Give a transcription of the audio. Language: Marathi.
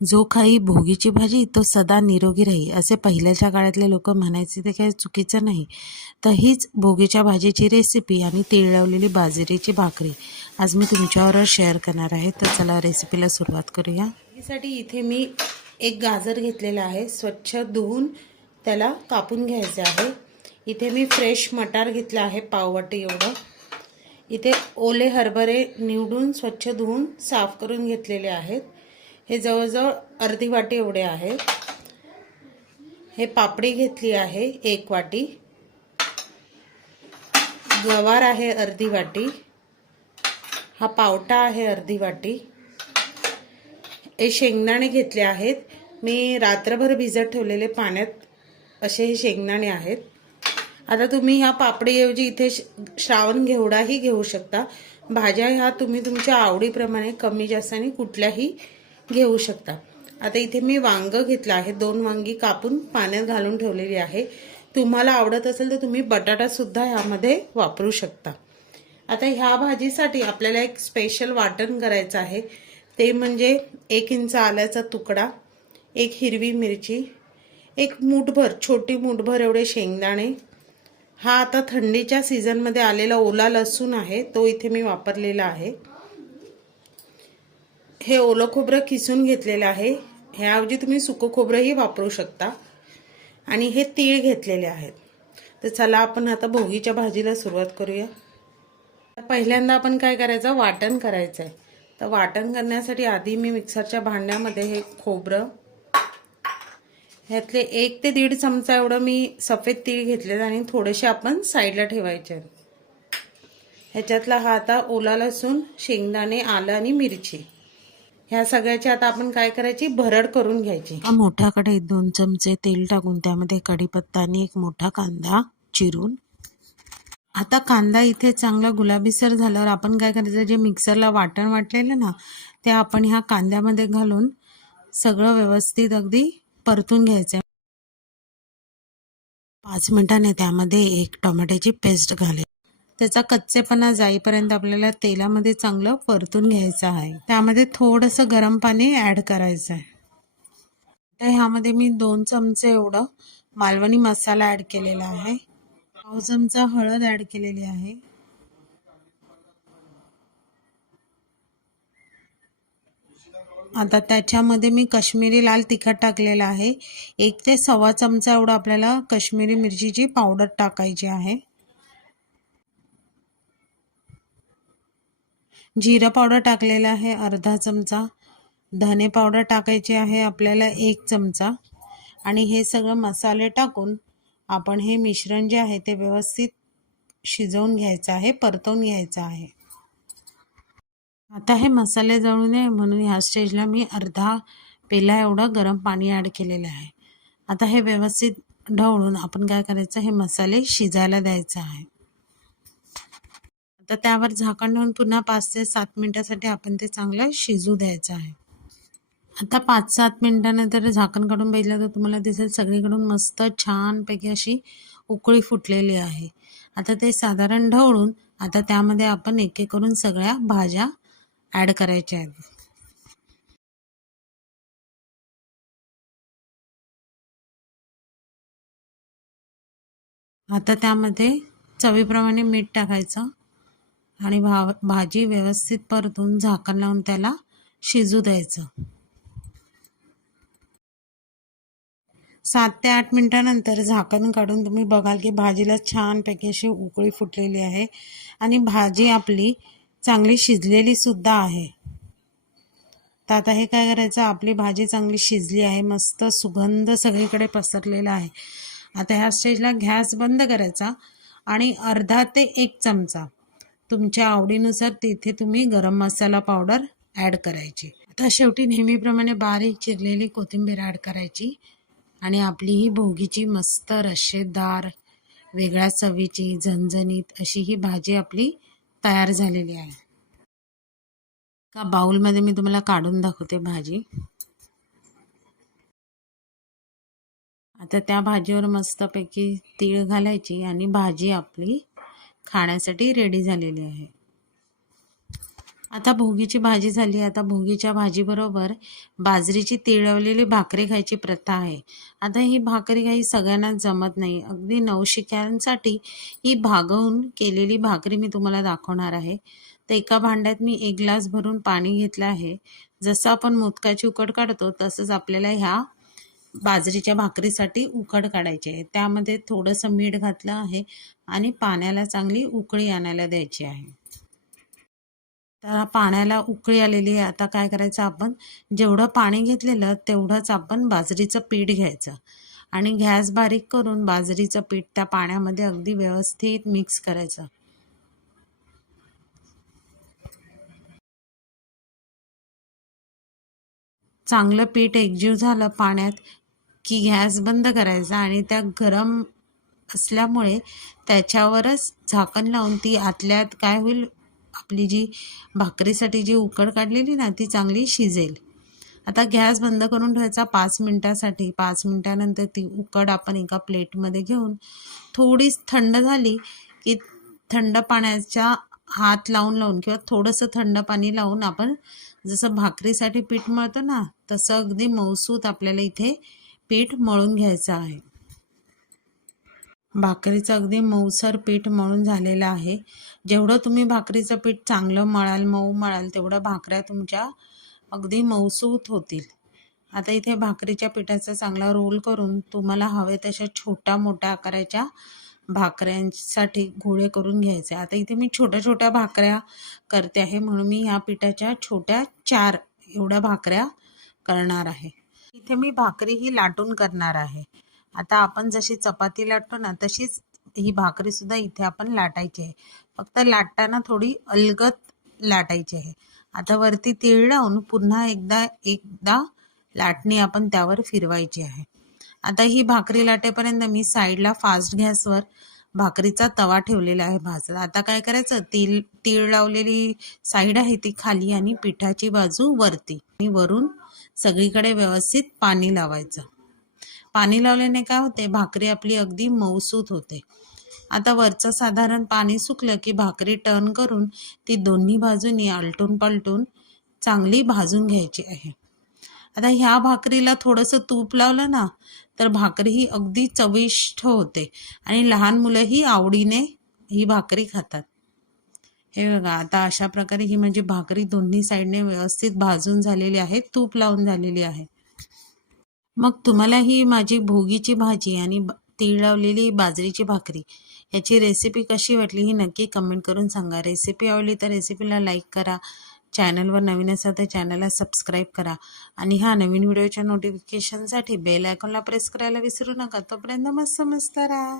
जो खाई भोगीची भाजी तो सदा निरोगी राही असे पहिल्याच्या काळातले लोक म्हणायचे ते काही चुकीचं नाही. तर हीच भोगीच्या भाजीची रेसिपी आणि तीळ लावलेली बाजरीची भाकरी. आज मी तुमच्याबरोबर शेअर करणार आहे. तर चला रेसिपीला सुरुवात करूया. साठी इथे मी एक गाजर घेतलेला आहे. स्वच्छ धुवून त्याला कापून घ्यायचं आहे. इथे मी फ्रेश मटार घेतला आहे पाववाटी एवढं. इथे ओले हरभरे निवडून स्वच्छ धुवून साफ करून घेतलेले आहेत. हे जवळजवळ अर्धी वाटी एवढे आहेत. हे पापडी घेतली आहे एक वाटी. गवार आहे अर्धी वाटी. हा पावटा आहे अर्धी वाटी. हे शेंगदाणे घेतले आहेत. मी रात्रभर भिजत ठेवलेले पाण्यात असे हे शेंगदाणे आहेत. आता तुम्ही ह्या पापडीऐवजी इथे श- श्रावण घेवडाही घेऊ शकता. भाज्या ह्या तुम्ही तुमच्या आवडीप्रमाणे कमी जास्त आणि कुठल्याही घेऊ शकता. आता इथे मी वांग घेतलं आहे. दोन वांगी कापून पाण्यात घालून ठेवलेली आहे. तुम्हाला आवडत असेल तर तुम्ही बटाटासुद्धा ह्यामध्ये वापरू शकता. आता ह्या भाजीसाठी आपल्याला एक स्पेशल वाटण करायचं आहे. ते म्हणजे एक इंच आल्याचा तुकडा एक हिरवी मिरची एक मूठभर छोटी मूठभर एवढे शेंगदाणे. हा आता थंडीच्या सीझनमध्ये आलेला ओला लसूण आहे. तो इथे मी वापरलेला आहे. हे ओलं खोबरं किसून घेतलेलं आहे. ह्याऐवजी तुम्ही सुकं खोबरंही वापरू शकता. आणि हे तीळ घेतलेले आहेत. तर चला आपण आता भोगीच्या भाजीला सुरुवात करूया. तर पहिल्यांदा आपण काय करायचं? वाटण करायचं आहे तर वाटण करण्यासाठी आधी मी मिक्सरच्या भांड्यामध्ये हे खोबरं ह्यातले एक ते दीड चमचा एवढं मी सफेद तीळ घेतलेलं आणि थोडेसे आपण साईडला ठेवायचे आहेत. ह्याच्यातला हा आता ओला लसूण शेंगदाणे आलं आणि मिरची. ह्या सगळ्याची आता आपण काय करायची? भरड करून घ्यायची. हा मोठ्या कढईत दोन चमचे तेल टाकून त्यामध्ये कढीपत्ता आणि एक मोठा कांदा चिरून. आता कांदा इथे चांगला गुलाबीसर झाल्यावर आपण काय करायचं? जे मिक्सरला वाटण वाटलेलं ना ते आपण ह्या कांद्यामध्ये घालून सगळं व्यवस्थित अगदी परतून घ्यायचं पाच मिनिटाने त्यामध्ये एक टोमॅटोची पेस्ट घालेल. त्याचा कच्चेपणा जाईपर्यंत आपल्याला तेलामध्ये चांगलं परतून घ्यायचं आहे. त्यामध्ये थोडंसं गरम पाणी ॲड करायचं आहे. तर ह्यामध्ये मी दोन चमचे एवढं मालवणी मसाला ॲड केलेला आहे. पाव चमचा हळद ॲड केलेली आहे. आता त्याच्यामध्ये मी कश्मीरी लाल तिखट टाकलेलं आहे. एक ते सव्वा चमचा एवढं आपल्याला कश्मीरी मिरचीची पावडर टाकायची आहे. जिरं पावडर टाकलेलं आहे अर्धा चमचा. धने पावडर टाकायची आहे आपल्याला एक चमचा. आणि हे सगळं मसाले टाकून आपण हे मिश्रण जे आहे ते व्यवस्थित शिजवून घ्यायचं आहे परतवून घ्यायचं आहे. आता हे मसाले जळू नये म्हणून ह्या स्टेजला मी अर्धा पेला एवढं गरम पाणी ॲड केलेलं आहे. आता हे व्यवस्थित ढवळून आपण काय करायचं हे मसाले शिजायला द्यायचं आहे. तर त्यावर झाकण ठेवून पुन्हा पाच ते सात मिनिटासाठी आपण ते चांगलं शिजू द्यायचं आहे. आता पाच सात मिनटानंतर झाकण काढून बघितलं तर तुम्हाला दिसेल सगळीकडून मस्त छानपैकी अशी उकळी फुटलेली आहे. आता ते साधारण ढवळून आता त्यामध्ये आपण एक एक करून सगळ्या भाज्या ॲड करायच्या आहेत. आता त्यामध्ये चवीप्रमाणे मीठ टाकायचं. आणि भा भाजी व्यवस्थित परतून झाकण लावून त्याला शिजू द्यायचं. सात ते आठ मिनिटानंतर झाकण काढून तुम्ही बघाल की भाजीला छानपैकी अशी उकळी फुटलेली आहे आणि भाजी आपली चांगली शिजलेली सुद्धा आहे. तर आता हे काय करायचं? आपली भाजी चांगली शिजली आहे मस्त सुगंध सगळीकडे पसरलेला आहे. आता ह्या स्टेजला गॅस बंद करायचा आणि अर्धा ते एक चमचा तुमच्या आवडीनुसार तिथे तुम्ही गरम मसाला पावडर ॲड करायची. आता शेवटी नेहमीप्रमाणे बारीक चिरलेली कोथिंबीर ॲड करायची आणि आपली ही भोगीची मस्त रस्सेदार वेगळ्या चवीची झणझणीत अशी ही भाजी आपली तयार झालेली आहे. का बाउलमध्ये मी तुम्हाला काढून दाखवते भाजी. आता त्या भाजीवर मस्तपैकी तीळ घालायची आणि भाजी आपली खाण्यासाठी रेडी झालेली आहे. आता भोगीची भाजी झाली आता भोगीच्या भाजीबरोबर बाजरीची तिळवलेली भाकरी खायची प्रथा आहे. आता ही भाकरी काही सगळ्यांनाच जमत नाही. अगदी नवशिक्यांसाठी ही भागवून केलेली भाकरी मी तुम्हाला दाखवणार आहे. तर एका भांड्यात मी एक ग्लास भरून पाणी घेतलं आहे. जसं आपण मोदकाची उकड काढतो तसंच आपल्याला ह्या बाजरीच्या भाकरीसाठी उकड काढायची. आहे त्यामध्ये थोडंसं मीठ घातलं आहे आणि पाण्याला चांगली उकळी आणायला द्यायची आहे. तर पाण्याला उकळी आलेली आहे. आता काय करायचं आपण? जेवढं पाणी घेतलेलं तेवढंच आपण बाजरीचं पीठ घ्यायचं. आणि गॅस बारीक करून बाजरीचं पीठ त्या पाण्यामध्ये अगदी व्यवस्थित मिक्स करायचं. चांगलं पीठ एकजीव झालं पाण्यात. की गॅस बंद करायचा आणि त्या गरम असल्यामुळे त्याच्यावरच झाकण लावून ती आतल्यात काय होईल आपली जी भाकरीसाठी जी उकड काढलेली ना ती चांगली शिजेल. आता गॅस बंद करून ठेवायचा पाच मिनटासाठी. पाच मिनटानंतर ती उकड आपण एका प्लेटमध्ये घेऊन थोडी थंड झाली की थंड पाण्याच्या हात लावून लावून किंवा थोडंसं थंड पाणी लावून आपण जसं भाकरीसाठी पीठ मळतो ना तसं अगदी मऊसूत आपल्याला इथे पीठ मळून घ्यायचं आहे. भाकरीचं अगदी मऊसर पीठ मळून झालेलं आहे. जेवढं तुम्ही भाकरीचं पीठ चांगलं मळाल मऊ मळाल तेवढं भाकऱ्या तुमच्या अगदी मऊसूत होतील. आता इथे भाकरीच्या पिठाचा चांगला रोल करून तुम्हाला हवे तशा छोट्या मोठ्या आकाराच्या भाकऱ्यांसाठी गोळे करून घ्यायचे. आता इथे मी छोट्या छोट्या भाकऱ्या करते आहे म्हणून मी ह्या पिठाच्या छोट्या चार एवढ्या भाकऱ्या करणार आहे. इथे मी भाकरी ही लाटून करणार आहे. आता आपण जशी चपाती लाटतो ना तशीच ही भाकरी सुद्धा इथे आपण लाटायची आहे. फक्त लाटताना थोडी अलगत लाटायची आहे. आता वरती तीळ लावून पुन्हा एकदा एकदा लाटणी आपण त्यावर फिरवायची आहे. आता ही भाकरी लाटेपर्यंत मी साईडला फास्ट गॅसवर भाकरीचा तवा ठेवलेला आहे भाजत. आता काय करायचं तीळ तीळ लावलेली साईड आहे ती खाली आणि पिठाची बाजू वरती. आणि वरून सगळीकडे व्यवस्थित पाणी लावायचं. पाणी लावल्याने काय होते? भाकरी आपली अगदी मऊसूत होते. आता वरचं साधारण पाणी सुकलं की भाकरी टर्न करून ती दोन्ही बाजूनी आलटून पालटून चांगली भाजून घ्यायची आहे. आता ह्या भाकरीला थोडंसं तूप लावलं ना तर भाकरी ही अगदी चविष्ट होते आणि लहान मुलंही आवडीने ही भाकरी खातात. हे बघा आता अशा प्रकारे ही म्हणजे भाकरी दोन्ही साईडने व्यवस्थित भाजून झालेली आहे तूप लावून झालेली आहे. मग तुम्हाला ही माझी भोगीची भाजी आणि ब- तीळ लावलेली बाजरीची भाकरी याची रेसिपी कशी वाटली ही नक्की कमेंट करून सांगा. रेसिपी आवडली तर रेसिपीला लाईक करा चॅनलवर नवीन असाल तर चॅनलला सबस्क्राईब करा आणि हा नवीन व्हिडिओच्या नोटिफिकेशनसाठी बेल आयकॉनला प्रेस करायला विसरू नका. तोपर्यंत मस्त मस्त राहा.